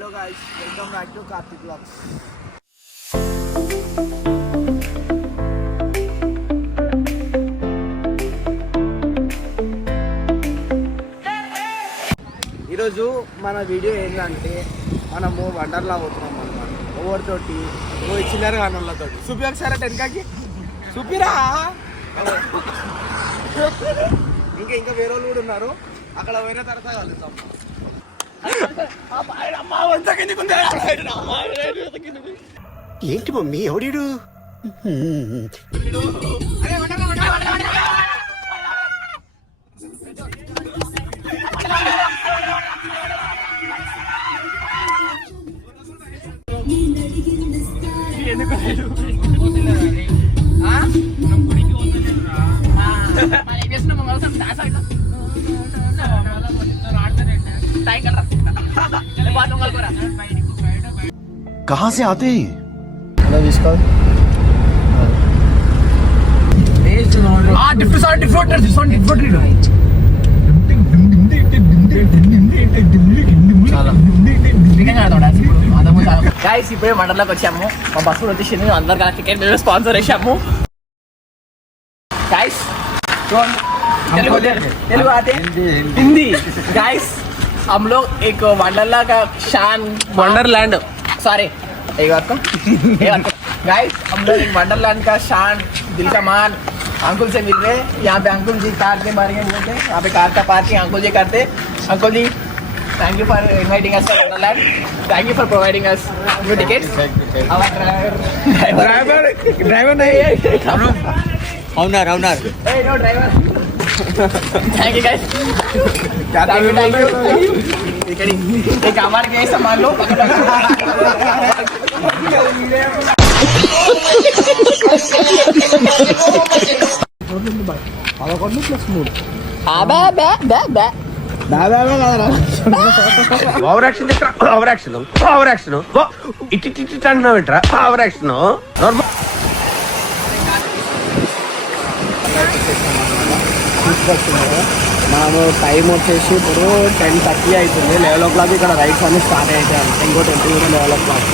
Hello guys, welcome back to Karthik vlogs. ఈరోజు మన video ఏంటంటే మనము వండర్లా పోతున్నాం అన్నమాట. ఎవరితోటి చిల్లర కానోళ్ళతో చూపి ఒకసారి వెనకకి చూపిరా. ఇంకా వేరే వాళ్ళు కూడా ఉన్నారు. అక్కడ పోయిన తర్వాత కలుద్దాం. ఏంటి మమ్మీ ఎవడీడు? कहाँ से आते हैं? गाइस ఇప్పుడే మండలంలోకి వచ్చాము. మా బస్సు వచ్చేసింది. అందరికీ టికెట్ మేము స్పాన్సర్ చేశాము. गाइस तेलुगु आते हिंदी. गाइस हम लोग एक वंडरला का शान वंडरलैंड सॉरी गाइस हम लोग एक वंडरलैंड का शान दिल का मान अंकुल से मिल रहे. यहाँ पे अंकुल जी कार के बारे में बोलते हैं. यहाँ पे कार का पार्किंग अंकुल जी करते. Uncle ji thank you for inviting us for wonderland. Thank you for providing us new tickets. Driver नहीं है owner a no driver. Thank you guys. एक हमारे के सामान लो. ఓవర్ యాక్షన్ ఓవర్ యాక్షన్ ఇట్టి అంటున్నావు ఏంట్రా? ఓవర్ యాక్షన్ మనము టైం వచ్చేసి ఇప్పుడు 10:30 అవుతుంది. 11 o'clock ఇక్కడ రైడ్స్ అన్నీ స్టార్ట్ అవుతాయి అనమాట. ఇంకో 20 కూడా 11 o'clock.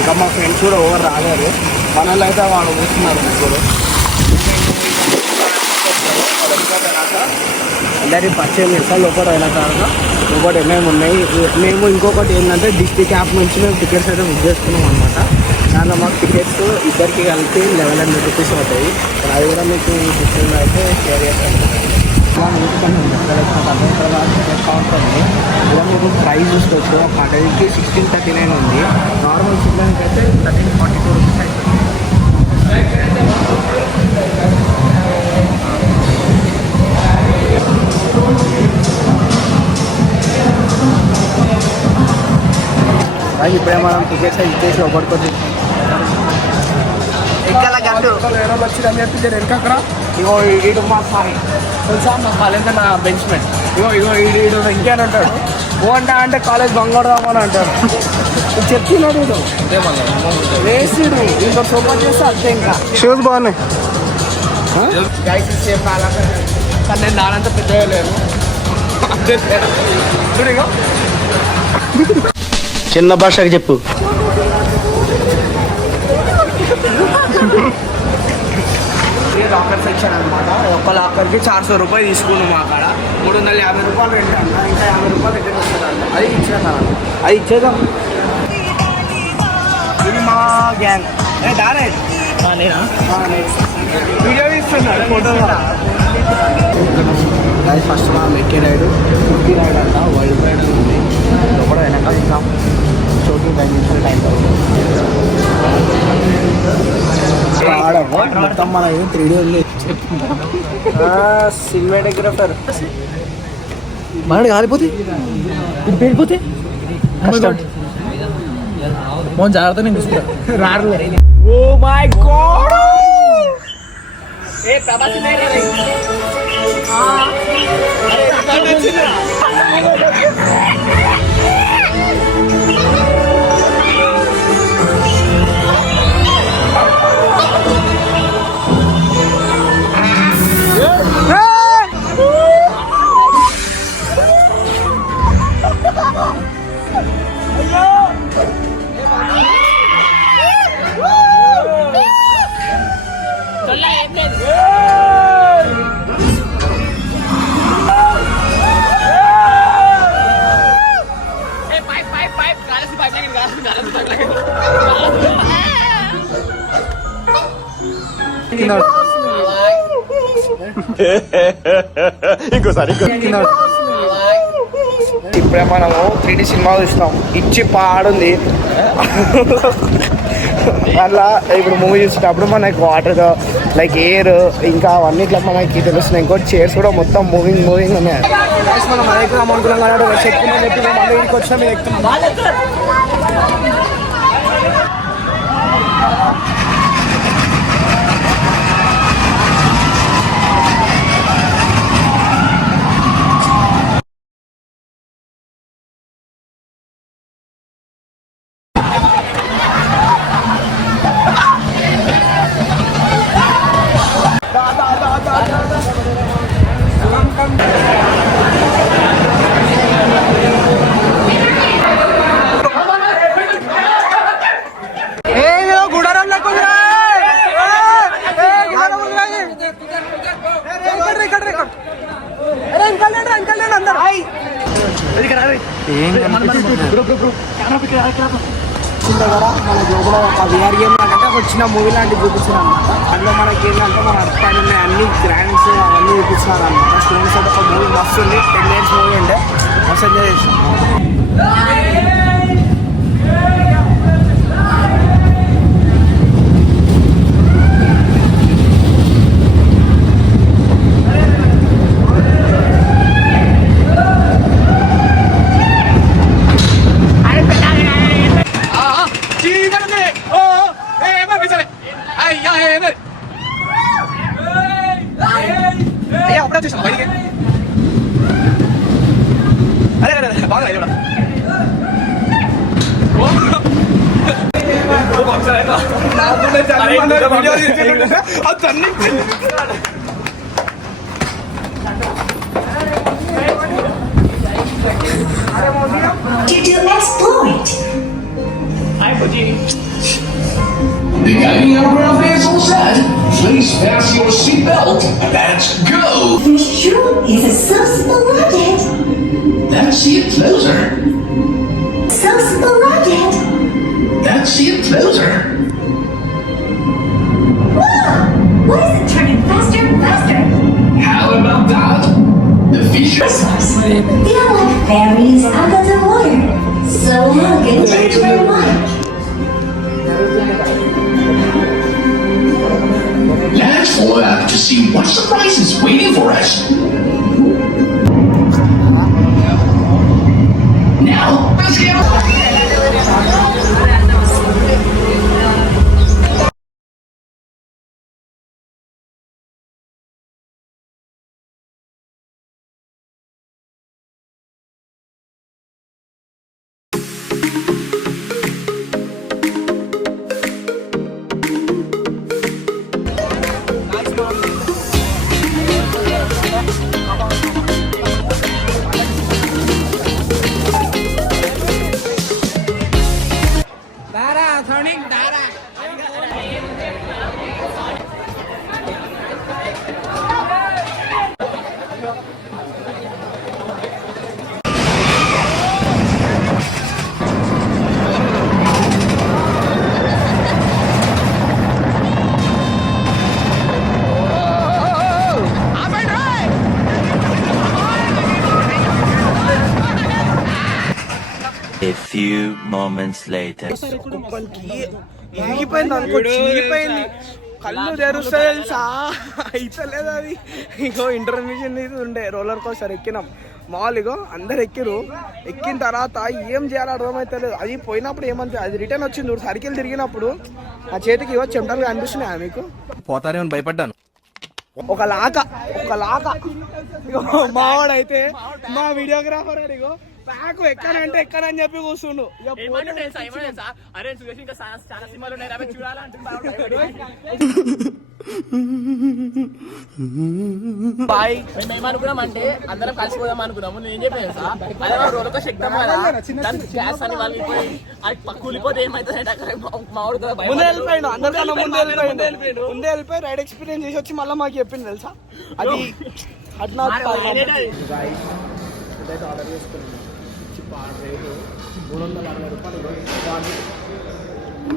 ఇంకా మా ఫ్రెండ్స్ కూడా ఓవర్ రాలేరు. మనల్ని అయితే వాళ్ళు కూర్చున్నారు ముగ్గురు. అందరినీ పరిచయం చేస్తాం. లోపల అయిన తర్వాత ఇంకోటి ఏమేమి ఉన్నాయి. మేము ఇంకొకటి ఏంటంటే డిస్ట్రిక్ట్ యాప్ నుంచి మేము టికెట్స్ అయితే బుక్ చేసుకున్నాం అనమాట. దాంట్లో మాకు టికెట్స్ ఇద్దరికి కలిపి 1100 rupees అవుతాయి. అది కూడా మీకు డిస్ప్లేలో అయితే షేర్ చేస్తాను. ఉంటుంది ఇలా మీకు ప్రైస్ చూసుకోవచ్చు. ఒక అడవికి 1639 ఉంది. నార్మల్ చిల్డ్రన్కి అయితే 1342 రూపీస్ అవుతుంది. ఇప్పుడే మనం టికెట్స్ ఇచ్చేసి ఒకటికొచ్చి వచ్చిందని చెప్పి అక్కడ ఇగో ఈడు మా సాయి తెలుసా, మా కాలేజ్ నా బెంచ్మెంట్. ఇగో ఈడు ఇంకేని అంటాడు. ఓ అంటే కాలేజ్ బంగాడదామని అంటాడు. చెప్తున్నాడు వేసిడు. ఇంకో సూపర్ చేస్తే అంతే. ఇంకా షూస్ బాగున్నాయి. సేమ్ కాలాక కానీ నేను దానంతా పెద్దగా లేను. చిన్న భాషకి చెప్పు. లాకర్ సెక్షన్ అనమాట. ఒక్క లాకర్కి 400 రూపాయలు తీసుకున్నాం. మా కాడ 350 రూపాయలు రెంట్ అంట. ఇంకా 50 రూపాయలు రిటర్న్ వస్తుందంట. అది ఇచ్చేద్దాం. ఇది మా గ్యాంగ్. దానే వీడియో తీస్తున్నాడు ఫోటో. అది ఫస్ట్ మా మెక్కి రైడ్ అంట. వరల్డ్ రైడ్ ఉంది. లోపల వెనక ఇంకా షూటింగ్ 5 నిమిషాలు టైం పడుతుంది. మొత్తం మన 3D ఉంది. సినిమాటోగ్రఫర్ మనకి కాలిపోతే ఇది పేలిపోతే మోహన్ జాగ్రత్త. నేను చూసుకుంటా రాడలే. Oh my god. ఏ ప్రభాస్ ఇప్పుడే మనము 3D సినిమా చూసినాం. ఇచ్చి పాడుంది అట్లా. ఇప్పుడు మూవీ చూసేటప్పుడు మనకి వాటర్ లైక్ ఎయిర్ ఇంకా అవన్నీ ఇట్లా మనకి తెలుస్తున్నాయి. ఇంకోటి చైర్స్ కూడా మొత్తం మూవింగ్ ఉన్నాయి. మనం మన దగ్గర అనుకున్నాం కానీ రష్ ఎక్కువ చెప్పి మళ్ళీ ఇంటికి వచ్చినా మేము ఎక్కుతున్నాం. దగ్గర మన జోబులో ఒక విఆర్ గేమ్ అంటే వచ్చిన మూవీ లాంటివి చూపించారు అనమాట. అందులో మనకి ఏంటంటే మన అర్థాన్ని ఉన్నాయి అన్ని గ్రాండ్స్ అవన్నీ చూపిస్తున్నారు అనమాట. స్టూడెంట్స్ అయితే ఒక మూవీ మస్తు ఉంది. 10 days మూవీ ఉండే మస్తు ఎంజాయ్ చేసాం. The guiding aircraft is all set. Please fasten your seatbelt. Let's go. This sure is a sensible rocket. That's it closer. Sensible rocket. That's it closer. Wow! Why is it turning faster and faster? How about that? The fish. They are like fairies out of the water. So elegant. Thank you very much. Let's follow up to see what surprise is waiting for us. Now, let's get A few moments later. ఇరిగిపోయింది అనుకో, చిరిగిపోయింది. కళ్ళు తెరుస్తా తెలుసా, అయితలేదు అది. ఇగో intermission ఇది ఉండే roller coaster ఎక్కినాం. మామూలుగా అందరు ఎక్కిరు. ఎక్కిన తర్వాత ఏం చేయాలో అర్థమవుతలేదు. అది పోయినప్పుడు ఏమంటే అది రిటర్న్ వచ్చింది. సర్కిల్ తిరిగినప్పుడు ఆ చేతికి ఇవో చెమటలు కనిపిస్తున్నాయా మీకు? పోతారేమని భయపడ్డాను. ఒక లాక ఇగో మావాడైతే మా వీడియోగ్రాఫర్ అడిగో బ్యాక్ ఎక్కనంటే ఎక్కనని చెప్పి కూర్చుండు. మేమనుకున్నాం అంటే అందరం కలిసిపోదాం అనుకున్నాము. నేను చెప్పాను సార్, అదే రోడ్డు శక్తం కదా, గ్యాస్ అని వాళ్ళు కూలిపోతే ఏమైతుంది ముందే వెళ్ళిపోయాడు. అందరికన్నా ముందే వెళ్ళిపోయి రైడ్ ఎక్స్పీరియన్స్ చేసి వచ్చి మళ్ళీ మాకు చెప్పింది తెలుసా. అది అట్లా ఆర్డర్ చేసుకున్నాం. 360 రూపాయలు బాటిల్.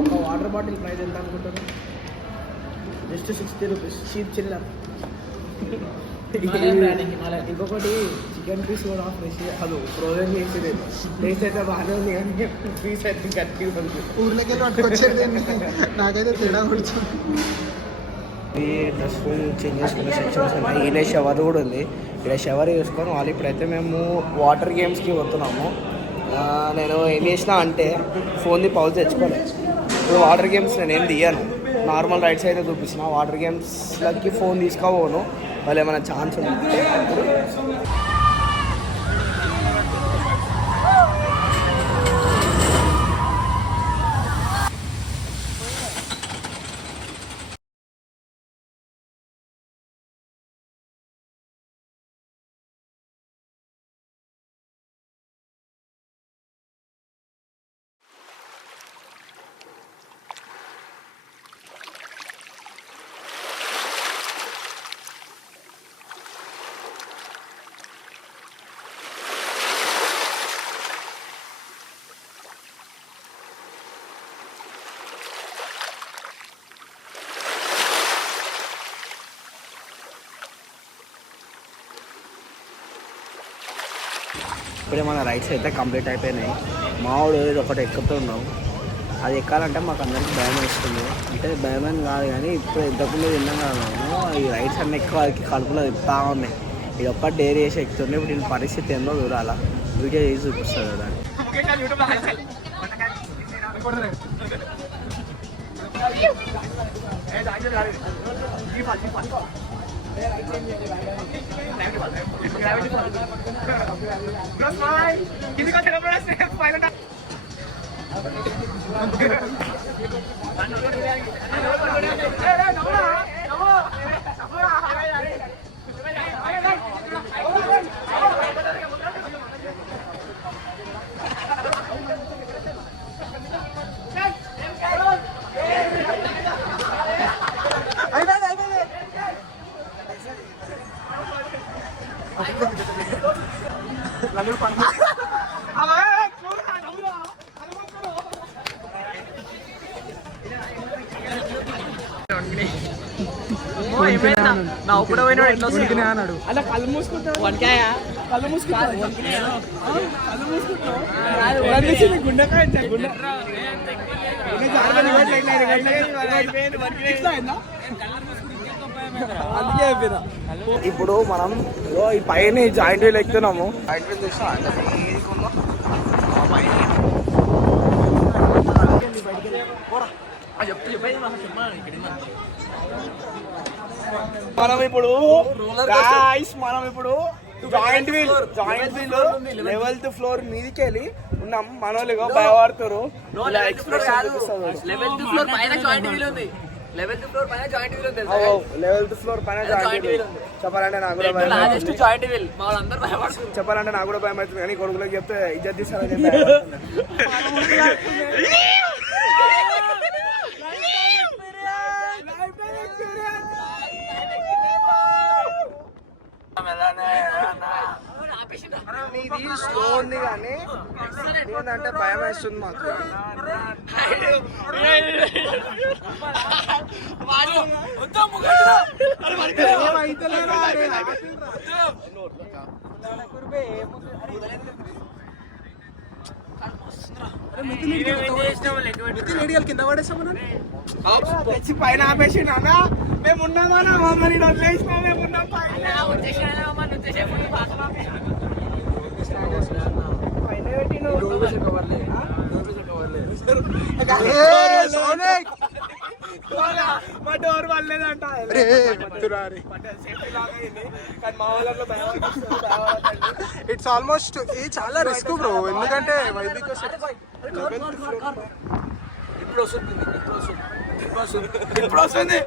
ఒక వాటర్ బాటిల్ ప్రైస్ ఎంత అనుకుంటారు? జస్ట్ 60 రూపీస్, చీప్ చిల్లర్. ఇంకొకటి చికెన్ పీస్ కూడా ఫ్రెష్, అది ఫ్రోజన్ చేసేది. టేస్ట్ అయితే బాగానే ఉంది కానీ పీస్ అయితే గట్టిగా ఉంది. ఊర్లోకి పట్టుకొచ్చేది నాకైతే తేడా కూర్చొని ఈ డ్రెస్ చేంజ్ చేసుకునే సెక్షన్స్ ఉన్నాయి. ఈయన షవర్ కూడా ఉంది. ఇక్కడ షవర్ చేసుకొని వాళ్ళు ఇప్పుడైతే మేము వాటర్ గేమ్స్కి పోతున్నాము. నేను ఏం చేసినా అంటే ఫోన్ది పౌజ్ తెచ్చుకోలేదు. ఇప్పుడు వాటర్ గేమ్స్ నేను ఏం తీయను, నార్మల్ రైడ్స్ అయితే చూపిస్తున్నా. వాటర్ గేమ్స్లకి ఫోన్ తీసుకోపోను, వాళ్ళు ఏమైనా ఛాన్స్ ఉంది. ఇప్పుడే మన రైడ్స్ అయితే కంప్లీట్ అయిపోయినాయి. మావాడు ఏదో ఒకటి ఎక్కుతున్నాం. అది ఎక్కాలంటే మాకు అందరికీ భయం వేస్తుంది. అంటే భయం అని కాదు కానీ ఇప్పుడు ఇంతకుముందు తిన్నాం కదా మేము, ఈ రైడ్స్ అన్నీ ఎక్కువ కడుపులో తిప్పుతా ఉన్నాయి. ఇది ఒక్కటి డేర్ చేసి ఎక్కుతుండే. ఇప్పుడు దీని పరిస్థితి ఏందో చూడాలా, వీడియో చేసి చూపిస్తుంది కదా. అలా కళ్ళు మూసుకుంటావు, కళ్ళు మూసుకుంటావు, గుండెకాయ అందుకే అయిపోయినా. ఇప్పుడు మనం ఈ పైన జాయింట్ వీల్ ఎక్కుతున్నాము. జాయింట్ వీల్ చూస్తా మనం ఇప్పుడు జాయింట్ వీల్ లెవెల్త్ ఫ్లోర్ మీదకి వెళ్ళి ఉన్నాం. మన వాళ్ళు భయపడుతారు. లెవెల్త్ ఫ్లోర్ పైన జాయింట్ వీల్ ఉంది. లెవెల్త్ ఫ్లోర్ పైన జాయింట్ వీల్ ఉంది. చెప్పాలంటే నాకు కూడా భయం. జాయింట్ వీల్ మా వాళ్ళందరూ భయపడుతుంది. చెప్పాలంటే నాకు కూడా భయం అవుతుంది కానీ కొడుకులకు చెప్తే ఇజ్జత్ తీస్తారని స్లో ఉంది కానీ ఏంటంటే భయం వేస్తుంది మాకు. కింద పడేసాము తెచ్చి పైన ఆపేసి నాన్న మేము ఉన్నామా మమ్మల్ని వదిలేసినా మేము ఉన్నాం పైన మా డోర్ వాళ్ళేదంట. ఇట్స్ ఆల్మోస్ట్ ఇది చాలా రిస్క్ బ్రో, ఎందుకంటే వైదిక ఇప్పుడు వస్తుంది.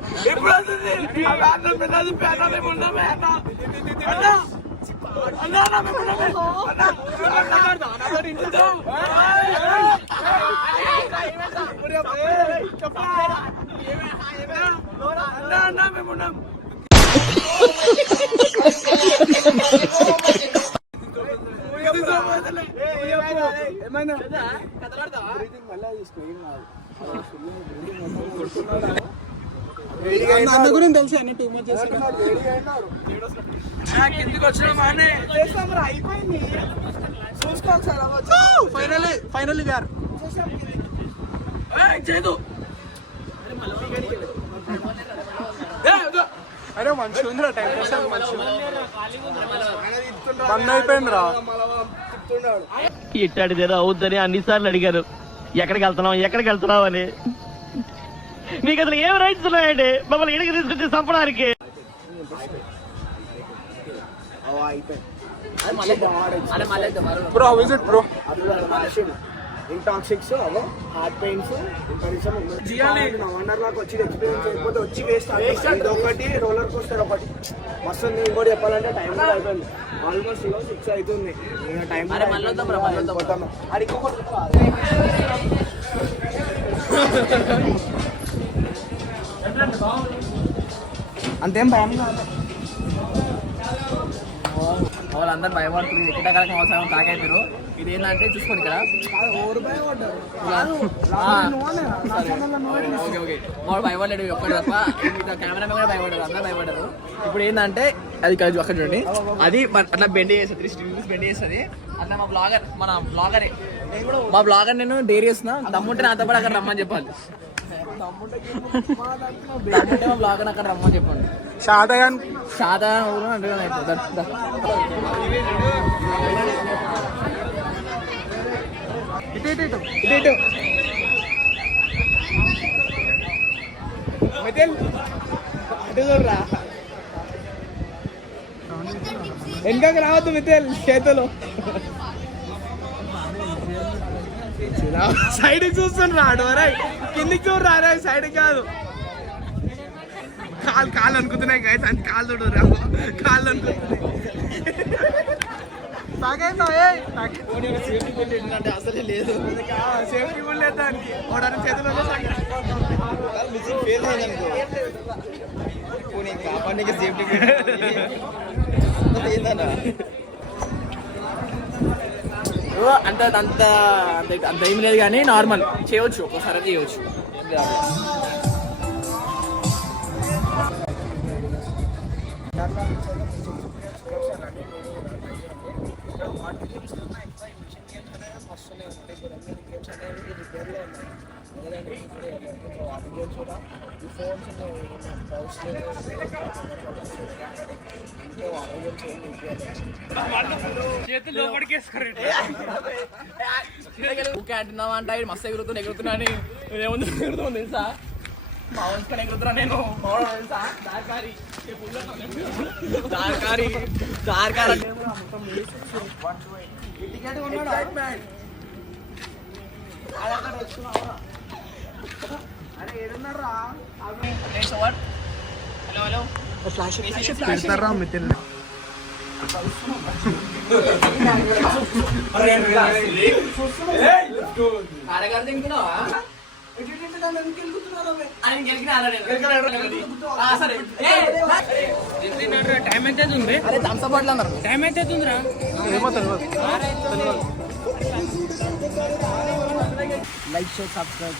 ఏమైనా అన్న గురించి తెలుసు అన్ని టూ మచ్ చేస్తున్నారు. కిందికి వచ్చిన మానే అయిపోయింది. చూసుకోవాలి సార్. ఫైనల్లీ గారు చేయదు. అరే మంచిగా ఉందిరా టైం పాస్ మంచిగా బంద్ అయిపోయిందిరా. ఇట్టాడిదేదో అవుద్దని అన్నిసార్లు అడిగారు, ఎక్కడికి వెళ్తున్నావు అని. మీకు అసలు ఏం రైట్స్ ఉన్నాయండి మమ్మల్ని ఇడికి తీసుకొచ్చి చంపడానికి? Bro how is it bro? ఇంటాక్సిక్స్ అవో హార్ట్ పెయిన్స్ వండర్ లాక్ వచ్చి ఎక్స్పీరియన్స్ అయిపోతే వచ్చి వేస్ట్. ఒకటి రోలర్ కోస్టర్ ఒకటి మస్తు ఉంది. ఇంకోటి చెప్పాలంటే టైం కూడా అయిపోయింది. ఆల్మోస్ట్ 6 అవుతుంది. టైం అది అంతేం భయం కాదు. వాళ్ళందరూ భయపడుతుంది ఎక్కడెక్కడ అవసరం తాకైపోయారు. ఇది ఏంటంటే చూసుకోండి ఇక్కడ ఓకే ఓకే వాడు భయపడ్డాడు ఒక్కడు తప్ప, కెమెరా కూడా భయపడ్డారు, అందరూ భయపడ్డారు. ఇప్పుడు ఏంటంటే అది ఇక్కడ అక్కడ చూడండి, అది అట్లా బెండ్ చేస్తుంది, 3 degrees బెండ్ చేస్తుంది. అట్లా మా బ్లాగర్ నేను డేర్ చేస్తున్నా. దమ్ముంటే నాతో పాటు అక్కడ రమ్మని చెప్పాలి. దమ్ముంటే మా బ్లాగర్ అక్కడ రమ్మని చెప్పండి. షాదగాన్ ఊరు అంటే వెనకకి రావద్దు మిథేల్, చేతులు సైడ్కి చూస్తుండ్రు. రాడు వరే కిందికి చూడు రా, సైడ్ కాదు. కాళ్ళు అనుకుంటున్నాయి గాయ, కాళ్ళు చూడు రా, కాళ్ళు అనుకుంటున్నాయి. అసలే లేదు, సేఫ్టీ కూడా లేదు దానికి. ఓడని చేతులు అంత అంత అంత ఏం లేదు కానీ నార్మల్ చేయవచ్చు, ఒకసారి చేయవచ్చు. ఊకే అంటున్నావా అంటే మస్తు ఎగురుతున్నా అని ఏముంది ఎగురుతుంది తెలుసా? మా వంచుకొని ఎగురుతున్నా నేను తెలుసా? దార్కారి హలో పెడతారా మిథిల్? టైం అయితే ఉంది. అరే థమ్స్ అప్ అన్నారు. టైం అయితే ఉందిరా. ఏమో తెలియదు. Like share subscribe.